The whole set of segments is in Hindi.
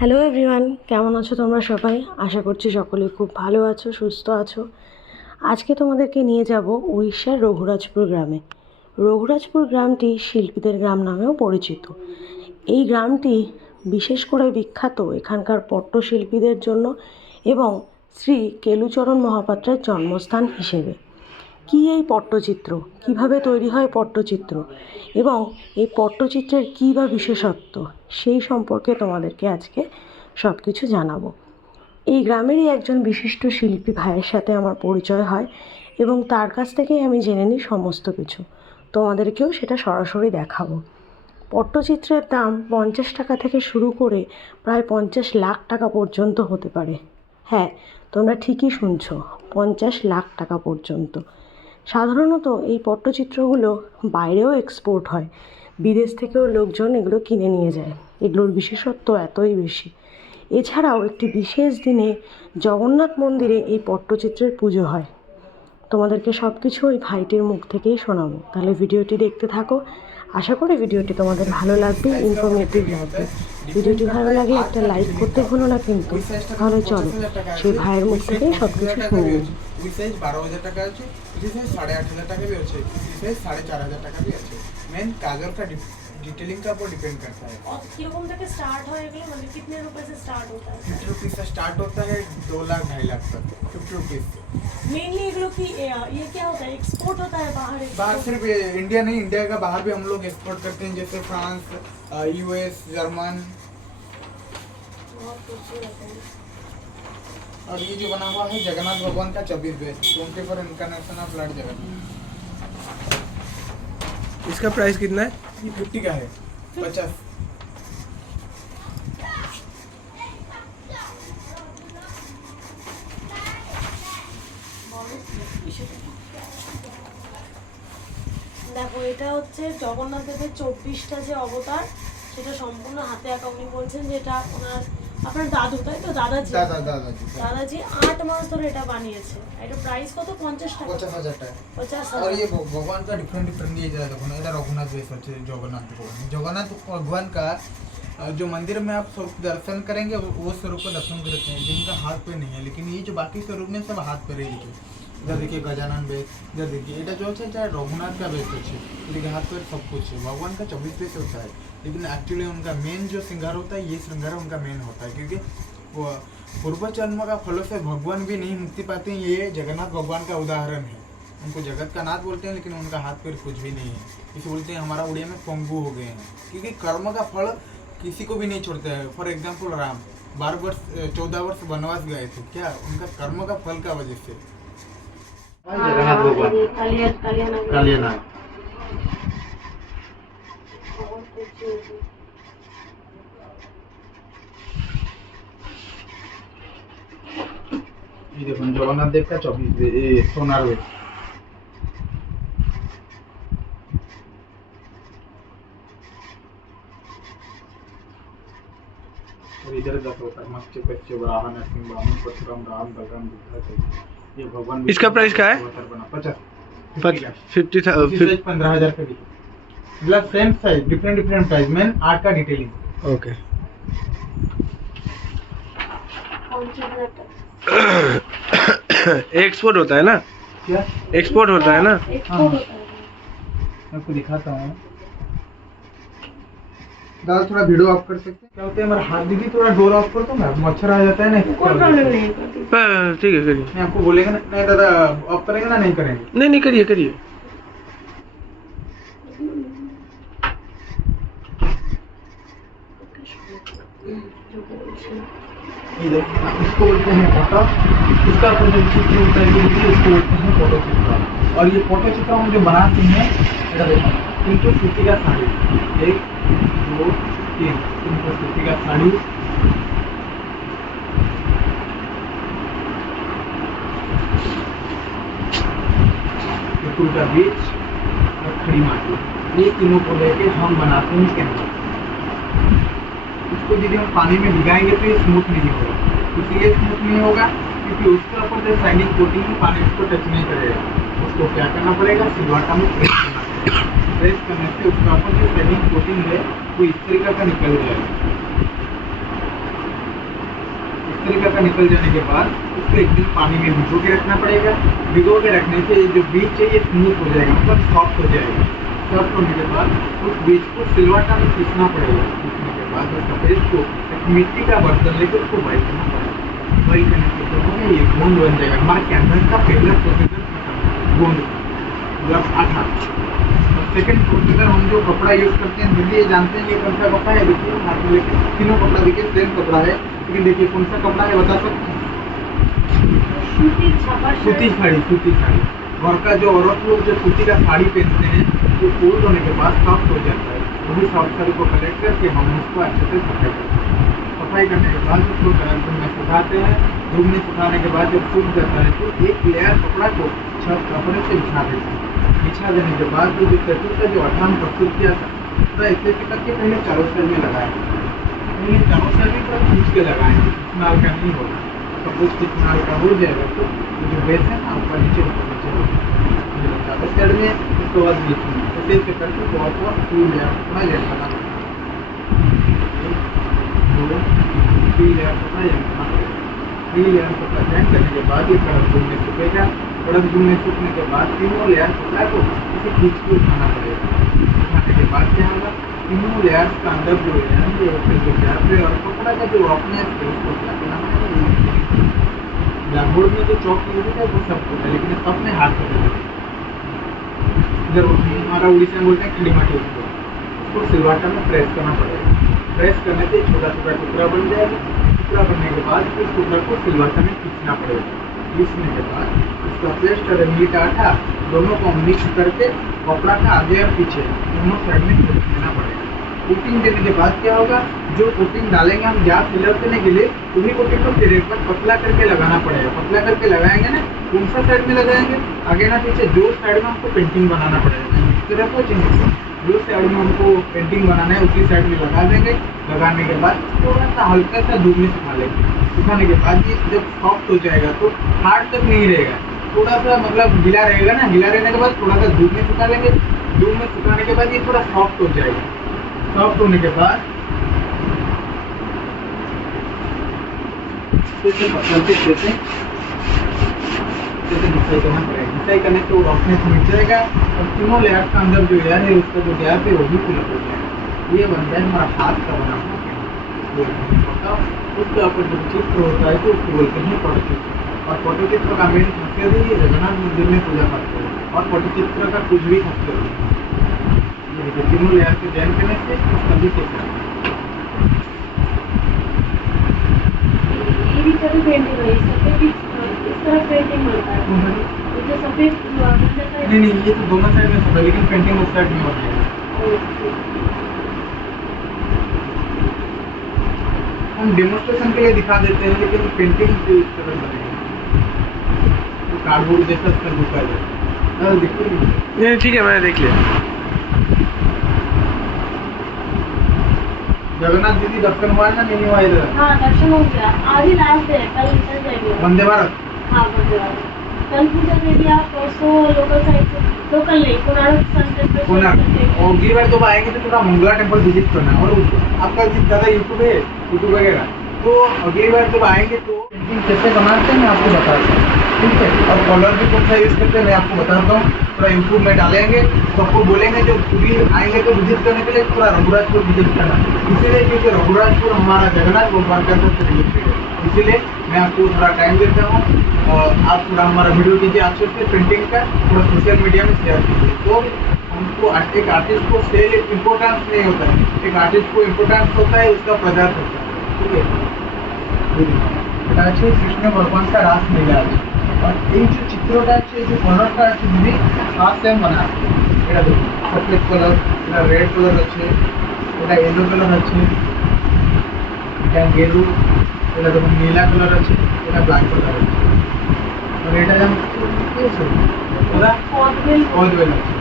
হ্যালো এভরিওয়ান, কেমন আছো তোমরা সবাই? আশা করছি সকলে খুব ভালো আছো, সুস্থ আছো। আজকে তোমাদেরকে নিয়ে যাব উড়িষ্যার রঘুরাজপুর গ্রামে। রঘুরাজপুর গ্রামটি শিল্পীদের গ্রাম নামেও পরিচিত। এই গ্রামটি বিশেষ করে বিখ্যাত এখানকার পট্টশিল্পীদের জন্য এবং শ্রী কেলুচরণ মহাপাত্রের জন্মস্থান হিসেবে। কী এই পট্টচিত্র, কিভাবে তৈরি হয় পট্টচিত্র এবং এই পট্টচিত্রের কী বা বিশেষত্ব, সেই সম্পর্কে তোমাদেরকে আজকে সব কিছু জানাবো। এই গ্রামেরই একজন বিশিষ্ট শিল্পী ভাইয়ের সাথে আমার পরিচয় হয় এবং তার কাছ থেকেই আমি জেনে নিই সমস্ত কিছু। তোমাদেরকেও সেটা সরাসরি দেখাবো। পট্টচিত্রের দাম 50 টাকা থেকে শুরু করে প্রায় 50 লাখ টাকা পর্যন্ত হতে পারে। হ্যাঁ, তোমরা ঠিকই শুনছো, 50 লাখ টাকা পর্যন্ত। সাধারণত এই পট্টচিত্রগুলো বাইরেও এক্সপোর্ট হয়, বিদেশ থেকেও লোকজন এগুলো কিনে নিয়ে যায়। এগুলোর বিশেষত্ব এতই বেশি। এছাড়াও একটি বিশেষ দিনে জগন্নাথ মন্দিরে এই পট্টচিত্রের পুজো হয়। তোমাদেরকে সব কিছু ওই ভাইটির মুখ থেকেই শোনাবো। তাহলে ভিডিওটি দেখতে থাকো। আশা করি ভিডিওটি তোমাদের ভালো লাগবে, ইনফরমেটিভ লাগবে। ভিডিওটি ভালো লাগলে একটা লাইক করতে ভুলো না কিন্তু। তাহলে চলো সেই ভাইয়ের মুখ থেকেই সব কিছু শুনে নিই। उसी साइज 12,000 টাকা আছে, उसी साइज 8,500 টাকা भी আছে, उसी साइज 4,500 টাকা भी আছে। मेन काजल का डिटेलिंग का ऊपर डिपेंड करता है। और किलोग्राम तक स्टार्ट हो एগুলো মানে कितने रुपए से स्टार्ट होता है? 50 रुपीस से स्टार्ट होता है 2 लाख 2.5 लाख तक 50 रुपीस से। मेनली एগুলো की ये क्या होता है, एक्सपोर्ट होता है बाहर सिर्फ इंडिया नहीं, इंडिया का बाहर भी हम लोग एक्सपोर्ट करते हैं, जैसे फ्रांस, यूएस, जर्मन। और ये जो बना हुआ है जगन्नाथ भगवान का 24 बेस 24 इंटरनेशनल फ्लड जगन्नाथ। इसका प्राइस कितना है? ये 50 का है, 50। দেখো, এটা হচ্ছে জগন্নাথ দেবের 24টা যে অবতার, সেটা সম্পূর্ণ হাতে আঁকা। উনি বলছেন যে এটা আপনার দাদু, তাই তো? দাদাজি 8 মাস ধরে এটা বানিয়েছে। এটা প্রাইস কত? 50 টাকা। 50,000 টাকা। 50,000। और ये भगवान का डिफरेंट ये देखो ना, इधर रघुनाथ बेस है जगन्नाथ भगवान का जो मंदिर में आप स्वरूप दर्शन करेंगे वो स्वरूप का दर्शन करते हैं, जिनका हाथ पे नहीं है। लेकिन ये जो बाकी स्वरूप में सब हाथ पे रही है। इधर देखिए गजानन बेस, इधर देखिए এটা जो है चाहे रघुनाथ का बेस है, देखिए हाथ पे सब कुछ है। भगवान का 24 बेस होता है, लेकिन एक्चुअली उनका मेन जो श्रृंगार होता है, ये श्रृंगार उनका मेन होता है, क्योंकि वो पूर्व जन्म का फलों से भगवान भी नहीं मुक्ति पाते हैं। ये जगन्नाथ भगवान का उदाहरण है। उनको जगत का नाथ बोलते हैं, लेकिन उनका हाथ पैर कुछ भी नहीं है। इसे बोलते हैं हमारा उड़िया में पंगु हो गए हैं, क्योंकि कर्म का फल किसी को भी नहीं छोड़ता है। फॉर एग्जाम्पल राम 14 वर्ष वनवास गए थे, क्या उनका कर्म का फल का वजह से। जगन्नाथ भगवान कालियानाग। ये देखो जगन्नाथ देव का 24 सोनार बेस। और इधर देखो मत्स्य कच्चे वाहन नरसिंह वामन परशुराम राम बलराम बुद्ध। ये भगवान इसका प्राइस क्या है? 50 50,000 15,000 का। मतलब सेम साइज डिफरेंट प्राइस में आर्ट का डिटेलिंग। ओके। एक्सपोर्ट होता है ना? क्या एक्सपोर्ट होता है ना? एक्सपोर्ट होता है। मैं आपको दिखाता हूँ। दादा थोड़ा वीडियो ऑफ कर सकते हैं? क्या होता है हमारा हाथ, दीदी थोड़ा डोर ऑफ कर दो ना, मच्छर आ जाता है ना। कोई प्रॉब्लम नहीं है। ठीक है, करिए। मैं आपको बोलेगा ना, नहीं दादा ऑफ करेंगे ना, नहीं करेंगे? नहीं, करिए करिए। इसको बोलते हैं फोटो। इसका चित्र होता है, इसको बोलते हैं फोटो चित्र। और ये फोटो चित्र हम जो बनाते हैं, इनको सूती का साड़ी 1 2 3 इनको सूती का साड़ी। फूल का बीज और खड़ी माटी, ये तीनों को लेके हम बनाते हैं कैनवस। इसको यदि हम पानी में भिगाएंगे तो ये स्मूथ नहीं होगा। इसलिए स्मूथ नहीं होगा क्योंकि उसके ऊपर जो शाइनिंग कोटिंग है, पानी उसको टच नहीं करेगा। उसको क्या करना पड़ेगा, सिलवटा में प्रेस करना पड़ेगा। प्रेस करने से उसका ऊपर जो शाइनिंग कोटिंग है वो इस तरीके का निकल जाएगा। पंखा निकल जाने के बाद उसको एक दिन पानी में भिगो के रखना पड़ेगा। भिगो के रखने से ये जो बीज है ये स्मूथ हो जाएगा, मतलब सॉफ्ट हो जाएगा। सॉफ्ट होने के बाद उस बीज को सिलवट्टा में पीसना पड़ेगा। पीसने के बाद उस पेस्ट को एक मिट्टी का बर्तन लेकर उसको बॉइल करना पड़ेगा। बॉइल करने के बाद ये गोंद बन जाएगा। हमारे कैंपस का पहला प्रोसीजर गोंद मतलब आटा। सेकंड प्रोसीजर हम जो कपड़ा यूज करते हैं, दीदी ये जानते हैं ये कौन सा कपड़ा है? देखिए हाथ में लेके तीनों कपड़ा देखिए सेम कपड़ा है, लेकिन देखिए कौन सा कपड़ा है बता सकते हैं? सूती साड़ी। सूती साड़ी। घर का जो औरत लोग जो सूती का साड़ी पहनते हैं वो फोल्ड होने के बाद सॉफ्ट हो जाता है। वही सॉफ्ट साड़ी को कलेक्ट करके हम उसको अच्छे से सफाई करते हैं। सफाई करने के बाद उसको धूप में सुखाते हैं। धूप में सुखाने के बाद जब सूख जाता है तो एक लेयर कपड़ा को छत कपड़े से बिछा देते हैं। बिछा देने के बाद जो सेटू का जो आटा हम प्रस्तुत किया था तो ऐसे करके पहले चारों साइड में लगाए। पहले चारों साइड में पूरा खींच के लगाए, नाल का नहीं होगा। सपोज कि नाल का हो जाएगा तो जो बेस है ना ऊपर नीचे चारों साइड में, उसके बाद बीच में ऐसे ऐसे करके बहुत फूल लेयर अपना लेयर बना 2 3 लेयर अपना लेयर बना 3 लेयर कपड़ा जॉइन करने के बाद ये कड़क धूप में सूखेगा। कड़क धूप में सूखने के बाद तीनों लेयर कपड़ा को इसे खींच के उठाना पड़ेगा। उठाने के बाद क्या होगा, तीनों लेयर्स का अंदर जो है जो गैप है और कपड़ा का जो रफनेस है उसको क्या बनाना है। ब्लैकबोर्ड में जो चौक यूज है वो सब होता है, लेकिन सब में हाथ से इधर हमारा उड़ीसा में बोलते हैं खड़ी माटी, उसको सिलवाटा में प्रेस करना पड़ेगा। प्रेस करने से छोटा छोटा टुकड़ा बन जाएगा। टुकड़ा बनने के बाद उस टुकड़ा को सिलवाटा में खींचना पड़ेगा। खींचने के बाद उसका पेस्ट और मीट आटा दोनों को मिक्स करके कपड़ा का आगे और पीछे दोनों साइड में कोटिंग देना पड़ेगा। कोटिंग देने के बाद क्या होगा, जो कोटिंग डालेंगे हम गैस फिलर करने के लिए उन्हीं कोटिंग को फिर एक बार पतला करके लगाना पड़ेगा। पतला करके लगाएंगे ना, कौन सा साइड में लगाएंगे, आगे ना पीछे, जो साइड में हमको पेंटिंग बनाना पड़ेगा। जो साइड में हमको पेंटिंग बनाना है उसी साइड में लगा देंगे। लगाने के बाद थोड़ा सा हल्का सा धूप में सुखा लेंगे। सुखाने के बाद ये जब सॉफ्ट हो जाएगा तो हार्ड तक नहीं रहेगा, थोड़ा सा मतलब गीला रहेगा ना। गीला रहने के बाद थोड़ा सा धूप में सुखा लेंगे। धूप में सुखाने के बाद ये थोड़ा सॉफ्ट हो जाएगा। सॉफ्ट होने के बाद मिक्साई करना पड़ेगा। मिक्साई करने से वो रफनेस मिल जाएगा और तीनों लेयर का अंदर जो लेयर है उसका जो गैप है वो भी फिल हो जाएगा। ये बन जाए हमारा हाथ का बना हुआ। उसके ऊपर जो चित्र होता है तो उसको बोलते हैं पटचित्र। और पटचित्र का मेन खासियत है ये जगन्नाथ मंदिर में पूजा पाते हैं और पटचित्र का कुछ भी खासियत नहीं। ये तीनों लेयर के जॉइन करने से सभी चित्र पेंटिंग है, सफेद इस तरह पेंटिंग होता है। तो सफेद नहीं, ये तो दोनों साइड में सब है, लेकिन पेंटिंग उस साइड में होता है। हम डेमोन्स्ट्रेशन के लिए दिखा देते हैं, लेकिन पेंटिंग से इस तरह बनेगा तो कार्डबोर्ड जैसा इसका दिखा जाए। देखिए नहीं ठीक है, मैंने देख लिया। जगन्नाथ दीदी दर्शन हुआ ना, नहीं हुआ इधर? हाँ दर्शन हो गया, आज ही लास्ट है, कल निकल जाएंगे। वंदे भारत। हाँ वंदे भारत। कल पूजा देवी आप परसों लोकल साइड से, लोकल नहीं कोणार्क सनसेट और अगली बार जब आएंगे तो थोड़ा मंगला टेम्पल विजिट करना। और आपका ज़्यादा यूट्यूब है, यूट्यूब वगैरह, तो अगली बार जब आएंगे तो पेंटिंग कैसे बनाते हैं मैं आपको बताता हूँ, ठीक है। और कलर भी कौन सा यूज़ करते हैं मैं आपको बताता हूँ। थोड़ा यूट्यूब में डालेंगे तो आपको बोलेंगे जो पूरी आएंगे तो विजिट करने के लिए थोड़ा रघुराजपुर विजिट करना, इसीलिए क्योंकि रघुराजपुर हमारा जगन्नाथ भगवान का सबसे रिलेटेड है। इसीलिए मैं आपको थोड़ा टाइम देता हूँ और आप थोड़ा हमारा वीडियो कीजिए अच्छे से, पेंटिंग का थोड़ा सोशल मीडिया में शेयर कीजिए। तो हमको एक आर्टिस्ट को सेल इम्पोर्टेंस नहीं होता है, एक आर्टिस्ट को इम्पोर्टेंस होता है उसका प्रचार होता है, ठीक है। এটা আছে কৃষ্ণ ভগবান का रास लीला আছে। और এই যে চিত্রটা আছে, এই যে কলরটা আছে দিদি হাত সেম বানা আছে। এটা দেখুন সফেদ কলর, এটা রেড কলর আছে, এটা येलो কলর আছে, এটা গেরু, এটা দেখুন নীলা কলর আছে, এটা ব্ল্যাক কলর আছে। और এটা যেমন কি আছে ওরা অয়েল আছে।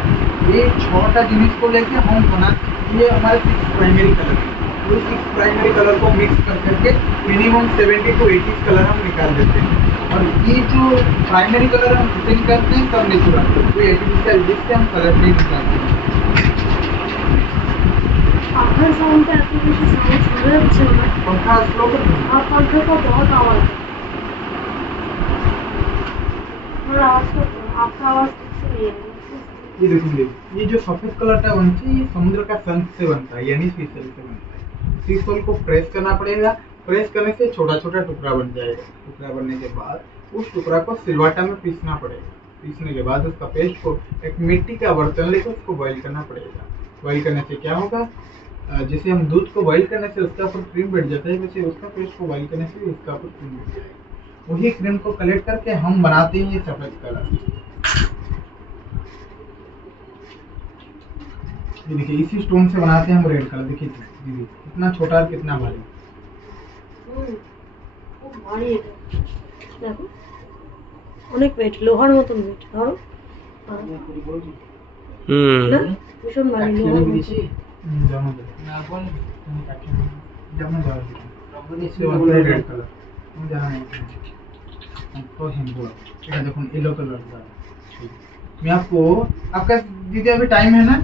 ये 6টা জিনিস को लेके हम बनाते हैं। ये हमारे 6 प्राइमरी कलर है। वो 6 प्राइमरी कलर को मिक्स कर करके मिनिमम 70 to 80 कलर हम निकाल देते हैं। और ये जो प्राइमरी कलर हम फिटिंग करते हैं सब नेचुरल, कोई आर्टिफिशियल जिससे हम कलर नहीं निकालते हैं। पंखा साउंड का एप्लीकेशन साउंड बहुत अच्छा है। पंखा स्लो कर दो। हाँ पंखे का बहुत आवाज़ है। आपका आवाज ठीक से नहीं है। ये देखिए, ये जो सफेद कलर का बनता है ये समुद्र का शंख से बनता है, यानी सी सोल से बनता है। सी सोल को प्रेस करना पड़ेगा, प्रेस करने से छोटा छोटा टुकड़ा बन जाएगा। टुकड़ा बनने के बाद उस टुकड़ा को सिलवाटा में पीसना पड़ेगा। पीसने के बाद उसका पेस्ट को एक मिट्टी का बर्तन लेकर उसको बॉइल करना पड़ेगा। बॉइल करने से क्या होगा, जैसे हम दूध को बॉइल करने से उसका ऊपर क्रीम बैठ जाता है, वैसे उसका पेस्ट को बॉइल करने से उसका ऊपर क्रीम बैठ जाएगा। वही क्रीम को कलेक्ट करके हम बनाते हैं ये सफेद कलर। ये देखिए, इसी स्टोन से बनाते हैं हम रेड कलर। देखिए दीदी कितना छोटा और कितना भारी। খুব ভারী এটা, দেখো অনেক ওয়েট, লোহার মতন ওয়েট। ধরো না, ভীষণ ভারী লোহার মতন। जमा दे ना बोल, नहीं काटना, जमा दे इससे वाला रेड कलर हम जाना नहीं तो हिंदू এটা দেখুন येलो कलर का। मैं आपको, आपका दीदी अभी टाइम है ना?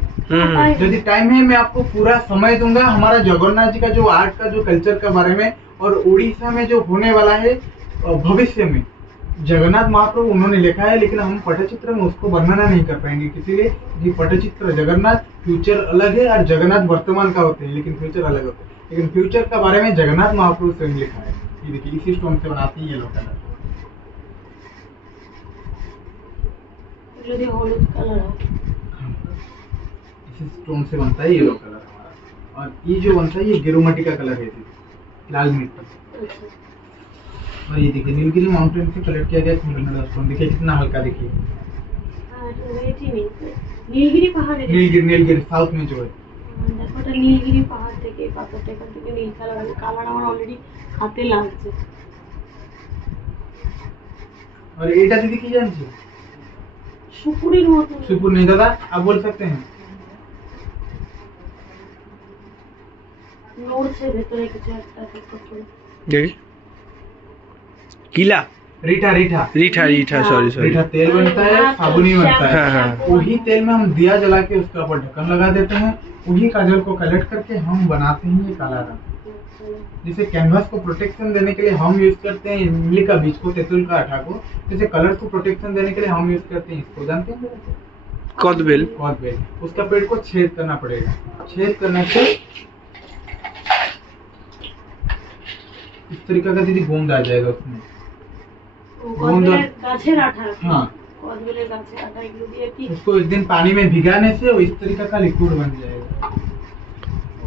यदि टाइम है मैं आपको पूरा समय दूंगा हमारा जगन्नाथ जी का जो आर्ट का जो कल्चर के बारे में, और उड़ीसा में जो होने वाला है भविष्य में। जगन्नाथ महाप्रभु उन्होंने लिखा है, लेकिन हम पटचित्र में उसको वर्णना नहीं कर पाएंगे, इसीलिए ये पटचित्र जगन्नाथ फ्यूचर अलग है और जगन्नाथ वर्तमान का होते हैं, लेकिन फ्यूचर अलग होते हैं। लेकिन फ्यूचर के बारे में जगन्नाथ महाप्रभु स्वयं लिखा है। ये देखिए, इसी स्टोन से बनाते हैं येलो कलर। এগুলো দিয়ে হলুদ কালার হয়। इसी स्टोन से बनता है येलो कलर हमारा। और ये जो बनता है ये गिरुमटी का कलर है, लाल मिट्टी। আচ্ছা, और ये देखिए नीलगिरी माउंटेन से कलेक्ट किया गया सिंगल स्टोन। देखिए कितना हल्का, देखिए আর এটা ওয়েটই নেই। নীলগিরি পাহাড়ে নীলगिरी साउथ में जो है। দেখো, এটা নীলগিরি পাহাড় থেকে পাথরটা এখান থেকে নীল কালার হবে। কালার আমার অলরেডি হাতে লাগছে। और এটা दीदी की जानती है? শুকুরের মতন। सुपुर नहीं दादा, आप बोल सकते हैं। নড়ছে ভেতরে কিছু একটা কিছু করে। देखिए किला रीठा रीठा रीठा रीठा सॉरी सॉरी रीठा तेल बनता है, साबुन ही बनता है। हाँ, हाँ। वही तेल में हम दिया जला के उसके ऊपर ढक्कन लगा देते हैं। वही काजल को कलेक्ट करके हम बनाते हैं ये काला रंग। जैसे कैनवास को प्रोटेक्शन देने के लिए हम यूज करते हैं इमली का बीज को, तेतुल का आटा को। जैसे कलर को प्रोटेक्शन देने के लिए हम यूज करते हैं इसको, जानते हैं कौदबेल कॉर्नबेल। उसका पेड़ को छेद करना पड़ेगा। छेद करने से इस तरीके का दीदी गोंद आ जाएगा उसमें। কদবেলের গাছের আঠা। हाँ, কদবেলের গাছের আঠা এগুলো দিয়ে কি उसको एक दिन पानी में भिगाने से वो इस तरीके का लिक्विड बन जाएगा।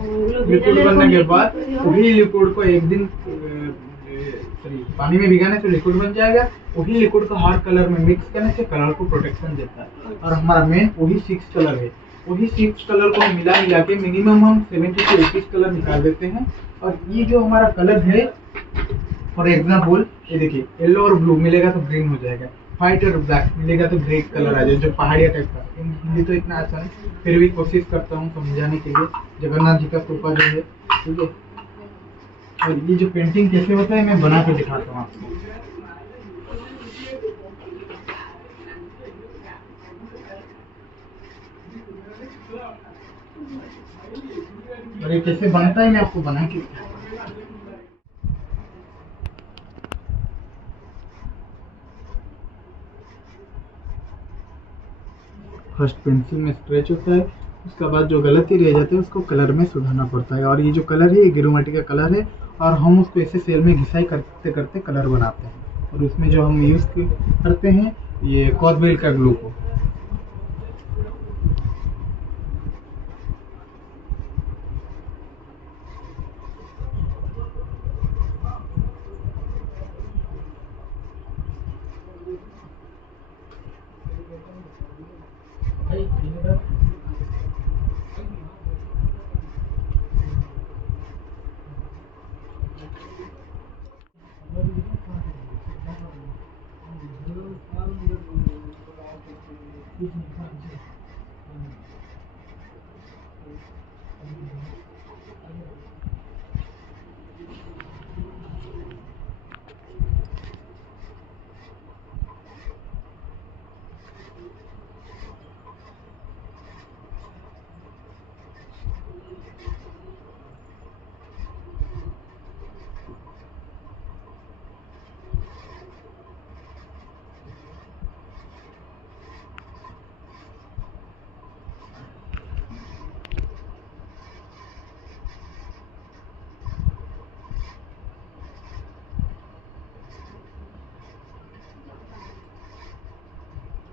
ওগুলো लिक्विड ভেজালে बनने के liquid बाद তৈরি হবে। वही लिक्विड को एक दिन पानी में भिगाने से लिक्विड बन जाएगा। वही लिक्विड को हर कलर में मिक्स करने से कलर को प्रोटेक्शन देता है। और हमारा मेन वही 6 कलर है। वही 6 कलर को मिला के मिनिमम हम 70 से 80 कलर निकाल देते हैं। और ये जो हमारा कलर है, फॉर एग्जाम्पल ये देखिए, येलो और ब्लू मिलेगा तो ग्रीन हो जाएगा, व्हाइट और ब्लैक मिलेगा तो ग्रे कलर आ जाएगा, जो पहाड़िया टाइप का। हिंदी तो इतना आसान है, फिर भी कोशिश करता हूँ समझाने के लिए। जगन्नाथ जी का कृपा जो है, ठीक है। और ये जो पेंटिंग कैसे होता है मैं बना के दिखाता हूँ आपको। और ये कैसे बनता है मैं आपको बना के दिखाता हूँ। फर्स्ट पेंसिल में स्क्रैच होता है, उसके बाद जो गलती रह जाती है उसको कलर में सुधारना पड़ता है। और ये जो कलर है ये गिरुमाटी का कलर है, और हम उसको ऐसे सेल में घिसाई करते करते कलर बनाते हैं। और उसमें जो हम यूज़ करते हैं ये कॉदबेल का ग्लू को।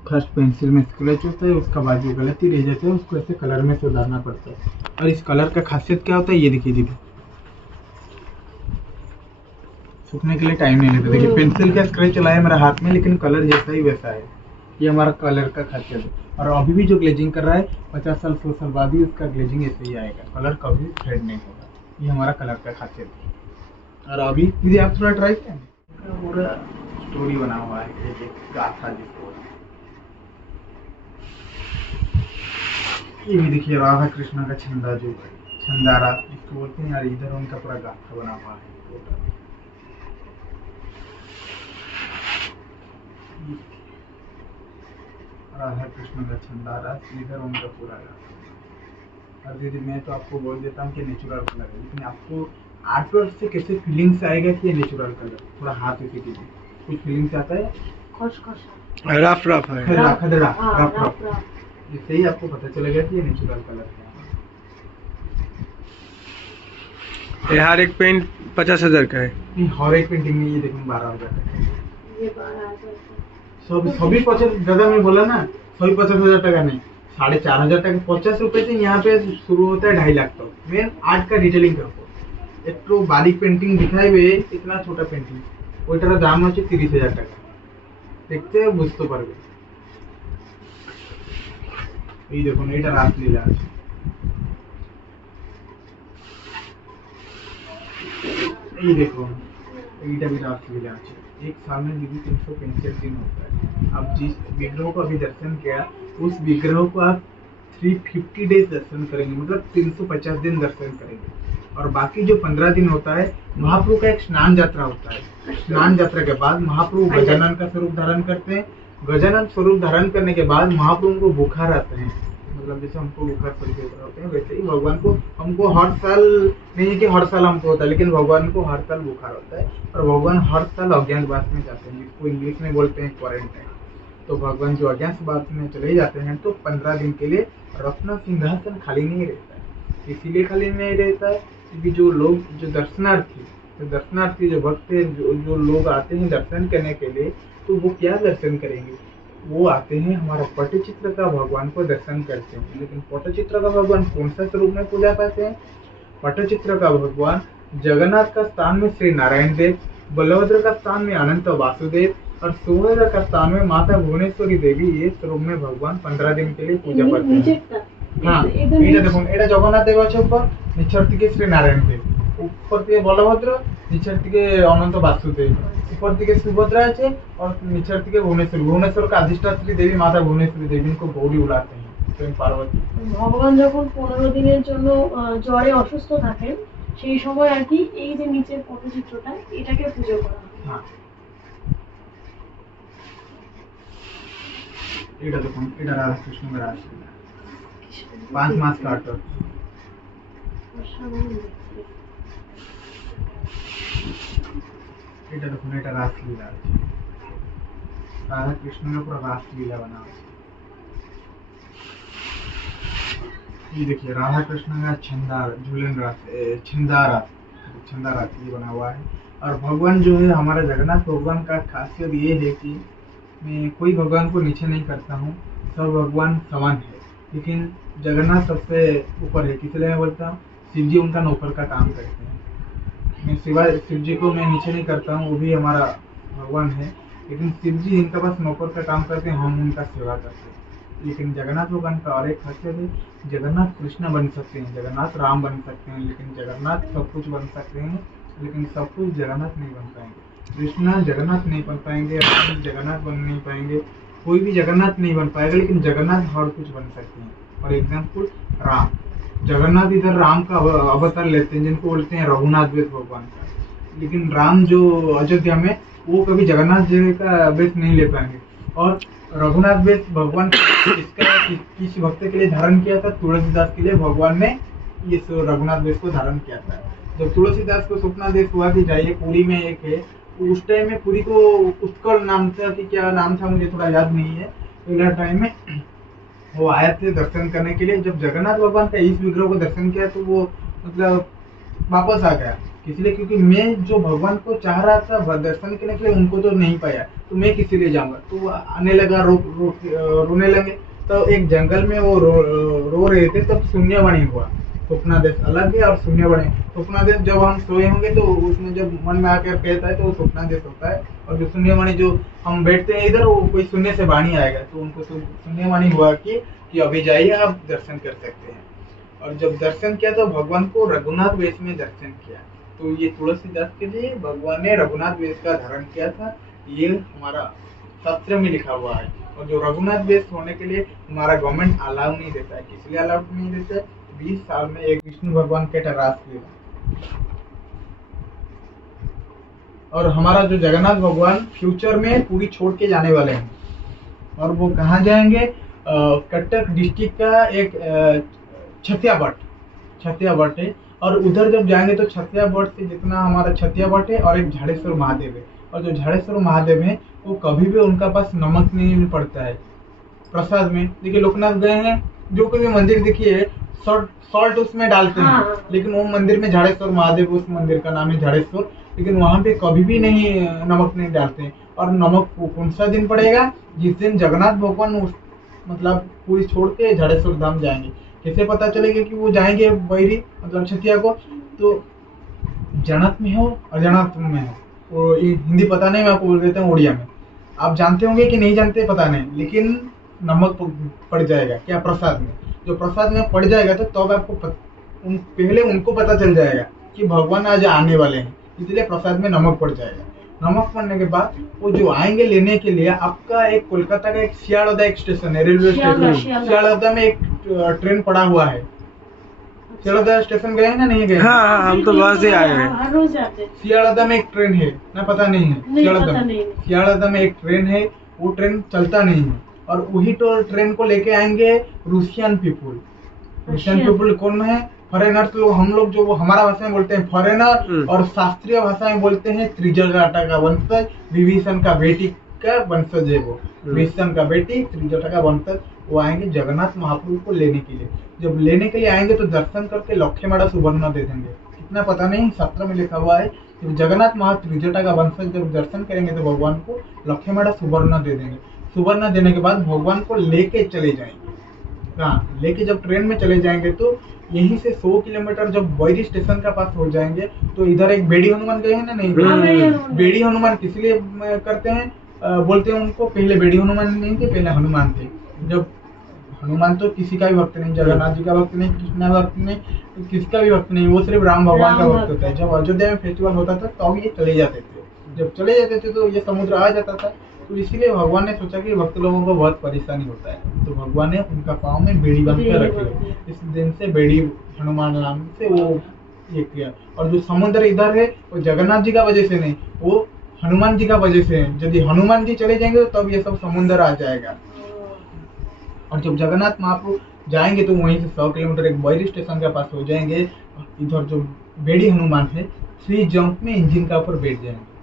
फर्स्ट पेंसिल में स्क्रैच होता है, उसका बाद जो गलती रह जाती है उसको ऐसे कलर में सुधारना पड़ता है। और इस कलर का खासियत क्या होता है, ये देखिए सूखने के लिए टाइम नहीं लगता। देखिए पेंसिल का स्क्रैच चला है मेरा हाथ में, लेकिन कलर जैसा ही वैसा है। ये हमारा कलर का खासियत है। और अभी भी जो ग्लेजिंग कर रहा है 50 साल 100 साल बाद भी उसका ग्लेजिंग ऐसे ही आएगा, कलर कभी फेड नहीं होगा। ये हमारा कलर का खासियत है। और अभी दीदी आप थोड़ा ट्राई करें, पूरा स्टोरी बना हुआ है, एक गाथा जिसको ये भी देखिए राधा कृष्ण का छंदा, जो छंदारा जिसको बोलते हैं यार, इधर उनका पूरा गाथा बना हुआ है। राधा कृष्ण का छंदारा, इधर उनका पूरा गाथा। और दीदी मैं तो आपको बोल देता हूँ कि नेचुरल कलर है, लेकिन आपको आर्टवर्क से कैसे फीलिंग्स आएगा कि ये नेचुरल कलर, थोड़ा हाथ ऐसे कीजिए, कुछ फीलिंग्स आता है, रफ रफ है। खदड़ा खदड़ा रफ रफ, इससे ही आपको पता चलेगा कि ये नेचुरल कलर है। ये हर एक पेंट 50,000 का है। नहीं, हर एक पेंटिंग में ये देखो 12,000 का सभी 50, दादा मैं बोला ना सभी 50,000 टका नहीं, 4,500 टका, 50 रुपए से यहाँ पे शुरू होता है 2.5 लाख तक। मेन आर्ट का डिटेलिंग करको एक तो बारीक पेंटिंग दिखाई हुए, इतना छोटा पेंटिंग ওইটার দাম হচ্ছে 30,000 টাকা। দেখতে বুঝতে পারবে। এই দেখুন এটা রাসলীলা আছে, এই দেখুন এইটা भी रासलीला আছে। एक साल में दीदी 365 दिन होता है। अब जिस विग्रह को अभी दर्शन किया, उस विग्रह को आप 350 डेज दर्शन करेंगे, मतलब 350 दिन दर्शन करेंगे। और बाकी जो 15 दिन होता है, महाप्रभु का एक स्नान यात्रा होता है। स्नान यात्रा के बाद महाप्रभु गजानन का स्वरूप धारण करते हैं। गजानन स्वरूप धारण करने के बाद महाप्रभु को बुखार आते हैं, मतलब जैसे हमको बुखार स्वरूप होते हैं, वैसे ही भगवान को, हमको हर साल नहीं है कि हर साल हमको होता है, लेकिन भगवान को हर साल बुखार होता है। और भगवान हर साल अज्ञातवास में जाते हैं, जिसको इंग्लिश में बोलते हैं क्वारंटाइन। तो भगवान जो अज्ञातवास में चले जाते हैं, तो 15 दिन के लिए रत्न सिंहासन खाली नहीं रहता है। इसीलिए खाली नहीं रहता है क्योंकि जो लोग, जो दर्शनार्थी जो भक्त है, जो लोग आते हैं दर्शन करने के लिए, तो वो क्या दर्शन करेंगे, वो आते हैं हमारा पटचित्र का भगवान को दर्शन करते हैं। लेकिन पटचित्र का भगवान कौन सा स्वरूप में पूजा पाते हैं? पटचित्र का भगवान जगन्नाथ का स्थान में श्री नारायण देव, बलभद्र का स्थान में अनंत वासुदेव और सुभद्रा का स्थान में माता भुवनेश्वरी देवी, ये स्वरूप में भगवान 15 दिन के लिए पूजा पाते हैं। हाँ, এটা দেখুন, এটা জগন্নাথ দেব আছে উপর, নিচের দিকে শ্রী নারায়ণ দেব, উপর দিকে বলভদ্র, নিচের দিকে অনন্ত বাসুদেব, উপর দিকে सुभद्रा আছে और নিচের দিকে भुवनेश्वर का अधिष्ठात्री देवी माता भुवनेश्वरी देवी को गौरी बुलाते हैं, स्वयं पार्वती। ভগবান যখন 15 দিনের জন্য জ্বরে অসুস্থ থাকেন, সেই সময় আর কি এই যে নিচের পটচিত্রটা, এটাকে পুজো করা হয়। হ্যাঁ, এটা দেখুন, এটা রাধা কৃষ্ণের রাসলীলা, 5 মাস का आर्ट। এটা দেখুন, এটা রাসলীলা আছে, রাধা কৃষ্ণের উপর রাসলীলা बना है। ये देखिए राधा कृष्ण का छंदारा ये बना हुआ है। और भगवान जो है, हमारा जगन्नाथ भगवान का खासियत ये है कि मैं कोई भगवान को नीचे नहीं करता हूँ, सब भगवान समान है, लेकिन जगन्नाथ सबसे ऊपर है। इसलिए मैं बोलता हूँ शिव जी उनका नौकर का काम करते हैं। मैं सिवाय शिव जी को मैं नीचे नहीं करता हूँ, वो भी हमारा भगवान है, लेकिन शिव जी इनका पास नौकर का काम करते हैं, हम उनका सेवा करते हैं। लेकिन जगन्नाथ भगवान का और एक खासियत है, जगन्नाथ कृष्ण बन सकते हैं, जगन्नाथ राम बन सकते हैं, लेकिन जगन्नाथ सब कुछ बन सकते हैं, लेकिन सब कुछ जगन्नाथ नहीं बन पाएंगे। कृष्ण जगन्नाथ नहीं बन पाएंगे, राम जगन्नाथ बन नहीं पाएंगे, कोई भी जगन्नाथ नहीं बन पाएगा, लेकिन जगन्नाथ हर कुछ बन सकते हैं। और एग्जाम्पल राम, जगन्नाथ इधर राम का अवतार लेते हैं, जिनको बोलते हैं रघुनाथ वेश भगवान का, लेकिन राम जो अयोध्या में, वो कभी जगन्नाथ जी का वेश नहीं ले पाएंगे। और रघुनाथ वेश भगवान किस भक्त के लिए धारण किया था? तुलसीदास के लिए भगवान ने ये रघुनाथ वेश को धारण किया था। जब तुलसीदास को स्वप्नादेश हुआ कि जाइए पुरी में एक है, उस टाइम में पुरी को उत्कल नाम था कि क्या नाम था मुझे थोड़ा याद नहीं है, इधर टाइम में वो आए थे दर्शन करने के लिए। जब जगन्नाथ भगवान का इस विग्रह को दर्शन किया तो वो मतलब वापस आ गया इसलिए क्योंकि मैं जो भगवान को चाह रहा था दर्शन करने के लिए, उनको तो नहीं पाया, तो मैं किसी लिए जाऊंगा। तो वो आने लगा, रोने लगे। तो एक जंगल में वो रो रहे थे, तब शून्यवाणी हुआ। स्वप्ना देश अलग है और शून्यवाणी। स्वप्ना देश जब हम सोए होंगे तो उसमें जब मन में आकर कहता है तो वो स्वप्ना देश होता है। और जो शून्यवाणी, जो हम बैठते हैं इधर, वो कोई शून्य से वाणी आएगा, तो उनको शून्यवाणी हुआ कि अभी जाइए, आप दर्शन कर सकते हैं। और जब दर्शन किया तो भगवान को रघुनाथ वेश में दर्शन किया। तो ये तुलसीदास के लिए भगवान ने रघुनाथ वेश का धारण किया था, ये हमारा शास्त्र में लिखा हुआ है। और जो रघुनाथ वेश होने के लिए हमारा गवर्नमेंट अलाउ नहीं देता है। किस लिए अलाउ नहीं देता है? 20 साल में एक विष्णु भगवान के रास लीला। और हमारा जो जगन्नाथ भगवान फ्यूचर में पूरी छोड़ के जाने वाले हैं। और वो कहाँ जाएंगे? कटक डिस्ट्रिक्ट का एक छतिया बट है। और उधर जब जाएंगे तो छतिया बट से जितना हमारा छतिया बट है और एक झाड़ेश्वर महादेव है। और जो झाड़ेश्वर महादेव है वो कभी भी उनका पास नमक नहीं पड़ता है प्रसाद में। देखिए लोकनाथ गए हैं, जो कोई भी मंदिर देखिए सॉल्ट उसमें डालते हैं। लेकिन वो मंदिर में झाड़ेश्वर महादेव, उस मंदिर का नाम है झाड़ेश्वर, लेकिन वहां पे कभी भी नहीं नमक नहीं डालते हैं। और नमक कौन सा दिन पड़ेगा? जिस दिन जगन्नाथ भगवान मतलब पूरी छोड़ के झाड़ेश्वर धाम जाएंगे। कैसे पता चलेगा कि वो जाएंगे बैरी मतलब छतिया को? तो जगन्नाथ में हो और जगन्नाथ में हो, वो हिंदी पता नहीं, मैं आपको बोल देता हूँ उड़िया में। आप जानते होंगे कि नहीं जानते पता नहीं, लेकिन नमक पड़ जाएगा क्या? प्रसाद में। जो प्रसाद में पड़ जाएगा तो तब आपको पहले उनको पता चल जाएगा कि भगवान आज आने वाले हैं, इसलिए प्रसाद में नमक पड़ जाएगा। नमक पड़ने के बाद वो जो आएंगे लेने के लिए, आपका एक कोलकाता का एक सियालदा एक स्टेशन है, रेलवे स्टेशन। सियालदा में एक ट्रेन पड़ा हुआ है। सियालदा स्टेशन गए हैं ना? नहीं गए? हाँ, हम तो बस ही आए हैं। हर रोज जाते हैं। सियालदा में एक ट्रेन है ना, पता नहीं है? सियालदा में एक ट्रेन है, वो ट्रेन चलता नहीं है। और वही तो ट्रेन को लेके आएंगे रूसियन पीपुल। रूसियन पीपुल कौन है? फॉरेनर्स लोग। हम लोग जो हमारा भाषा में बोलते हैं फॉरेनर, और शास्त्रीय भाषा में बोलते हैं त्रिजटा का वंशज, विभीषण का बेटी का वंशज है वो। विभीषण का बेटी, त्रिजटा का वंशज। वो आएंगे जगन्नाथ महाप्रभु को लेने के लिए। जब लेने के लिए आएंगे तो दर्शन करके लखेमाड़ा सुवर्ण दे देंगे। कितना पता नहीं, शास्त्र में लिखा हुआ है। जब जगन्नाथ त्रिजटा का वंशज जब दर्शन करेंगे तो भगवान को लखेमाड़ा सुवर्ण दे देंगे। सुवर्ण देने के बाद भगवान को लेके चले जाएंगे। हाँ, लेके जब ट्रेन में चले जाएंगे तो यहीं से 100 किलोमीटर जब बैरी स्टेशन का पास हो जाएंगे तो इधर एक बेड़ी हनुमान गए हैं ना? नहीं, बेड़ी हनुमान किस लिए करते हैं? बोलते हैं उनको, पहले बेड़ी हनुमान नहीं थे, पहले हनुमान थे। जब हनुमान तो किसी का भी भक्त नहीं, जगन्नाथ जी का भक्त नहीं, कृष्ण भक्त नहीं, किसका भी भक्त नहीं, वो सिर्फ राम भगवान का भक्त होता है। जब अयोध्या में फेस्टिवल होता था तो ये चले जाते थे। जब चले जाते थे तो ये समुद्र आ जाता था। तो इसीलिए भगवान ने सोचा कि भक्त लोगों को बहुत परेशानी होता है, तो भगवान ने उनका पाँव में बेड़ी बांध कर रखी। इस दिन से बेड़ी हनुमान नाम से वो ये किया। और जो समुद्र इधर है वो जगन्नाथ जी का वजह से नहीं, वो हनुमान जी का वजह से है। यदि हनुमान जी चले जाएंगे तो तब ये सब समुद्र आ जाएगा। और जब जगन्नाथ महाप्रभु जाएंगे तो वहीं से 100 किलोमीटर एक बैरी स्टेशन के पास हो जाएंगे। इधर जो बेड़ी हनुमान है, 3 जंप में इंजन का ऊपर बैठ जाएंगे।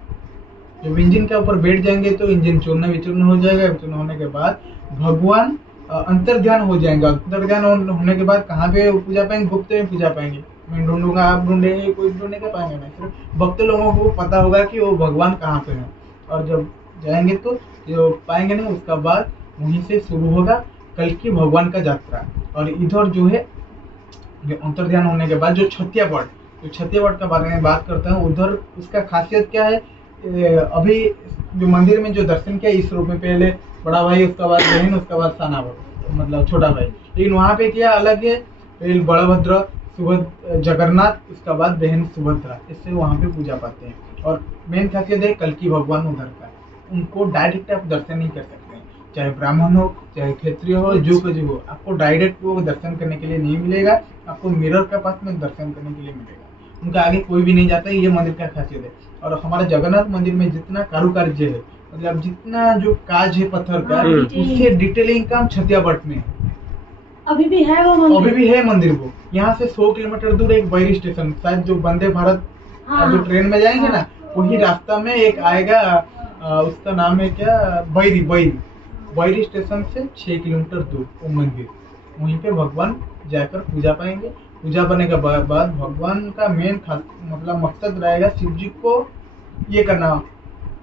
जब इंजन के ऊपर बैठ जाएंगे तो इंजन चूर्ण विचूर्ण हो जाएगा। विचूर्ण होने के बाद भगवान अंतर्ध्यान हो जाएंगे। अंतर्ध्यान होने के बाद कहाँ पे पूजा पाएंगे? गुप्त में पूजा पाएंगे। मैं ढूंढूंगा, आप ढूंढेंगे, कोई ढूंढने का पाएंगे नहीं, सिर्फ भक्त लोगों को पता होगा कि वो भगवान कहाँ पे है। और जब जाएंगे तो जो पाएंगे नहीं, उसका बाद वहीं से शुरू होगा कल्कि भगवान का यात्रा। और इधर जो है अंतर्ध्यान होने के बाद जो छतिया बट का बारे में बात करते हैं, उधर उसका खासियत क्या है? अभी जो मंदिर में जो दर्शन किया इस रूप में, पहले बड़ा भाई, उसका बाद बहन, उसका बाद साना मतलब छोटा भाई। लेकिन वहाँ पे क्या अलग है? पहले बलभद्र, जगन्नाथ, उसका बाद बहन सुभद्रा, इससे वहाँ पे पूजा पाते हैं। और मेन खासियत है कल्कि भगवान उधर का, उनको डायरेक्ट आप दर्शन नहीं कर सकते हैं। चाहे ब्राह्मण हो, चाहे क्षत्रिय हो, जो कुछ हो, आपको डायरेक्ट वो दर्शन करने के लिए नहीं मिलेगा। आपको मिरर के पास में दर्शन करने के लिए मिलेगा। उनका आगे कोई भी नहीं जाता है। ये मंदिर का खासियत है। और हमारा जगन्नाथ मंदिर में जितना कारुकार्य है, मतलब जितना जो काज है पत्थर का, उससे डिटेलिंग काम छतिया बट में अभी भी है वो मंदिर। अभी भी है मंदिर वो। यहाँ से 100 किलोमीटर दूर एक बैरी स्टेशन, शायद जो वंदे भारत जो ट्रेन में जाएंगे ना, वही रास्ता में एक आएगा, उसका नाम है क्या? बैरी स्टेशन से 6 किलोमीटर दूर वो मंदिर। वहीं पे भगवान जाकर पूजा पाएंगे। पूजा करने के बाद भगवान का मेन मतलब मकसद रहेगा शिव जी को ये करना,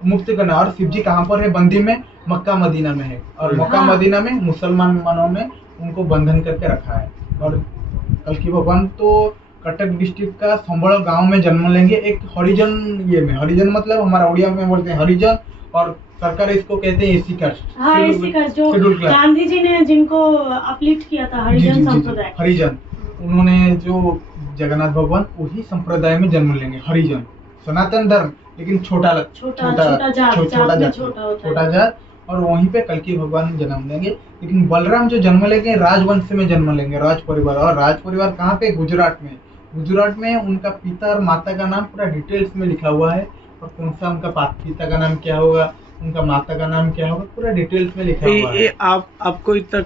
मुक्त करना। और शिव जी कहाँ पर है? बंदी में, मक्का मदीना में है। और मक्का मदीना में मुसलमानों ने उनको बंधन करके रखा है। और कल्कि भगवान तो कटक डिस्ट्रिक्ट का संबड़ गांव में जन्म लेंगे, एक हरिजन ये में। हरिजन मतलब हमारा उड़िया में बोलते हैं हरिजन, और सरकार इसको कहते हैं एसी कास्ट। हाँ, एसी कास्ट जो गांधी जी ने जिनको अपलिफ्ट किया था, हरिजन संप्रदाय। हरिजन, उन्होंने जो जगन्नाथ भगवान वही संप्रदाय में जन्म लेंगे, हरिजन। सनातन धर्म लेकिन छोटा जात, और वहीं पे कल्कि भगवान जन्म लेंगे। लेकिन बलराम जो जन्म लेंगे राजवंश में जन्म लेंगे, राज परिवार। और राज परिवार कहाँ पे? गुजरात में। गुजरात में उनका पिता और माता का नाम पूरा डिटेल्स में लिखा हुआ है, और कौन सा उनका पिता का नाम क्या होगा, उनका माता का नाम क्या होगा, पूरा डिटेल्स में लिखा हुआ है। आपको इतना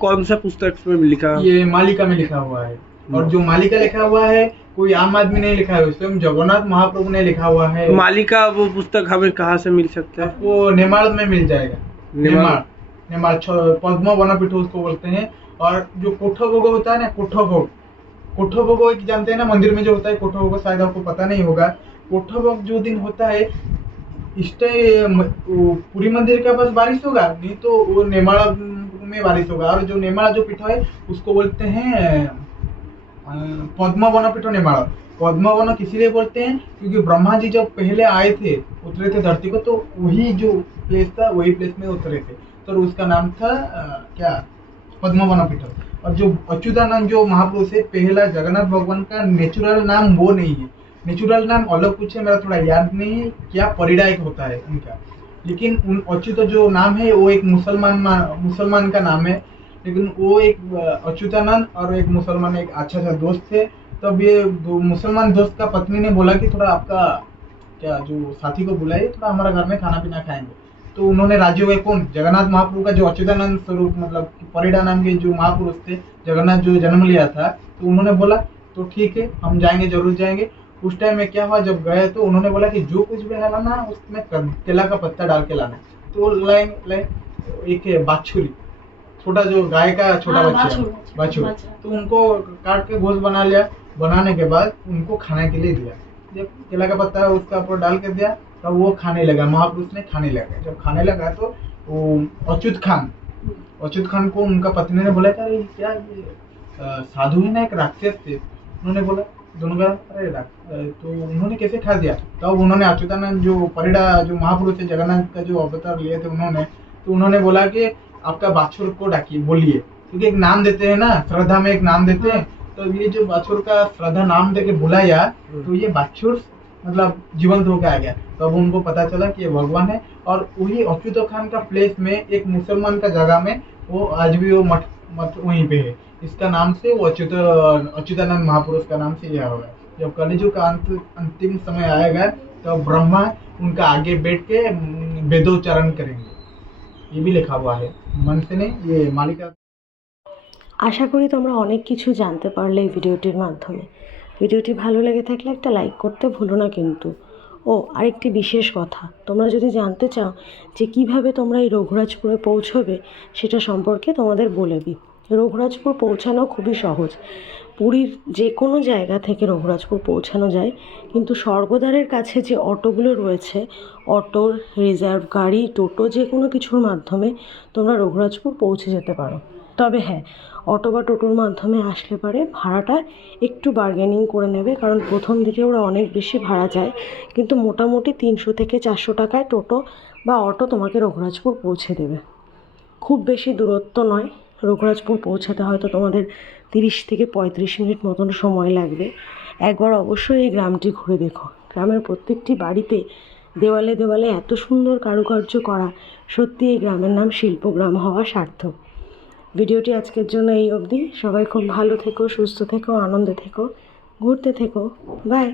कौन सा पुस्तक में लिखा? ये मालिका में लिखा हुआ है। और जो मालिका लिखा हुआ है कोई आम आदमी नहीं लिखा है, स्वयं जगन्नाथ महाप्रभु ने लिखा हुआ है। मालिका वो पुस्तक हमें कहाँ से मिल सकता है? आपको नेमाल में मिल जाएगा। नेमाल पद्म वनपीठ उसको बोलते हैं। और जो कोठो भोग होता है ना, कोठो भोग एक जानते हैं ना, मंदिर में जो होता है कोठो भोग, शायद आपको पता नहीं होगा। कोठो भोग जो दिन होता है इस टाइम पूरी मंदिर के पास बारिश होगा, नहीं तो वो नेमाल में बारिश होगा। और जो नेमाल जो पीठ है उसको बोलते हैं पद्म वन पीठ नेमाल। पद्म वन इसीलिए बोलते हैं क्योंकि ब्रह्मा जी जब पहले आए थे, उतरे थे धरती को, तो वही जो प्लेस था वही प्लेस में उतरे थे, तो उसका नाम था क्या, पद्म वन पीठ। और जो अच्युतानंद जो महापुरुष है, पहला जगन्नाथ भगवान का नेचुरल नाम वो नहीं है, नेचुरल नाम अलग कुछ है, मेरा थोड़ा याद नहीं है क्या, परिडा एक होता है उनका। लेकिन उन अच्युत जो नाम है वो एक मुसलमान का नाम है। लेकिन वो एक अच्युतानंद और एक मुसलमान एक अच्छा सा दोस्त थे। तब ये मुसलमान दोस्त का पत्नी ने बोला कि थोड़ा आपका क्या जो साथी को बुलाइए, थोड़ा हमारा घर में खाना पीना खाएंगे। तो उन्होंने राजी हुए, कौन, जगन्नाथ महाप्रभु का जो अच्युतानंद स्वरूप मतलब परिडा नाम के जो महापुरुष थे, जगन्नाथ जो जन्म लिया था, तो उन्होंने बोला तो ठीक है हम जाएंगे, जरूर जाएंगे। उस टाइम में क्या हुआ, जब गए तो उन्होंने बोला कि जो कुछ भी है लाना उसमें केला का पत्ता डाल के लाना। तो लाए एक बाछुरी, छोटा जो गाय का छोटा बाछुरी, तो उनको काट के गोश्त बना लिया। बनाने के बाद उनको खाने के लिए दिया, जब केला का पत्ता उसका ऊपर डाल के दिया तब वो खाने लगा, महापुरुष ने खाने लगा। जब खाने लगा तो वो अच्युत खान को उनका पत्नी ने बोला अरे क्या ये साधु ही ना एक राक्षस थे। उन्होंने बोला, दोनों का अरे तो उन्होंने कैसे खा दिया। तब उन्होंने अच्युतानंद जो परिडा जो महापुरुष है, जगन्नाथ का जो अवतार लिए थे उन्होंने बोला कि आपका बाछुर को डाकिए, बोलिए, क्योंकि एक नाम देते हैं ना, श्रद्धा में एक नाम देते हैं। तो ये जो बाछुर का श्रद्धा नाम देके बुलाया तो ये बाछुर मतलब जीवंत होकर आ गया। तो अब उनको पता चला कि ये भगवान है। और वही अच्युत खान का प्लेस में एक मुसलमान का जगह में वो आज भी वो मठ वहीं पे है, इसका नाम से वो अच्युतानंद महापुरुष का नाम से यह होगा। जब कलिजुग का अंतिम समय आएगा तो ब्रह्मा उनका आगे बैठ के वेदोच्चारण करेंगे, ये भी लिखा हुआ है। मन से नहीं, ये मालिका। আশা করি তোমরা অনেক কিছু জানতে পারলে এই ভিডিওটির মাধ্যমে। ভিডিওটি ভালো লেগে থাকলে একটা লাইক করতে ভুলো না কিন্তু। ও আরেকটি বিশেষ কথা, তোমরা যদি জানতে চাও যে কিভাবে তোমরা এই রঘুরাজপুরে পৌঁছবে সেটা সম্পর্কে তোমাদের বলে দিই। রঘুরাজপুর পৌঁছানো খুবই সহজ। পুরীর যে কোনো জায়গা থেকে রঘুরাজপুর পৌঁছানো যায়, কিন্তু স্বর্গদ্বারের কাছে যে অটোগুলো রয়েছে, অটোর রিজার্ভ গাড়ি, টোটো, যে কোনো কিছুর মাধ্যমে তোমরা রঘুরাজপুর পৌঁছে যেতে পারো। তবে হ্যাঁ, অটো বা টোটোর মাধ্যমে আসলে পারে ভাড়াটা একটু বার্গেনিং করে নেবে, কারণ প্রথম দিকে ওরা অনেক বেশি ভাড়া চায়, কিন্তু মোটামুটি 300 থেকে 400 টাকায় টোটো বা অটো তোমাকে রঘুরাজপুর পৌঁছে দেবে। খুব বেশি দূরত্ব নয়, রঘুরাজপুর পৌঁছাতে হয়তো তোমাদের 30 থেকে 35 মিনিট মতন সময় লাগবে। একবার অবশ্যই এই গ্রামটি ঘুরে দেখো। গ্রামের প্রত্যেকটি বাড়িতে দেওয়ালে দেওয়ালে এত সুন্দর কারুকার্য করা, সত্যি এই গ্রামের নাম শিল্পগ্রাম হওয়া সার্থক। ভিডিওটি আজকের জন্য এই অবধি। সবাই খুব ভালো থেকো, সুস্থ থেকো, আনন্দে থেকো, ঘুরতে থেকো। বাই।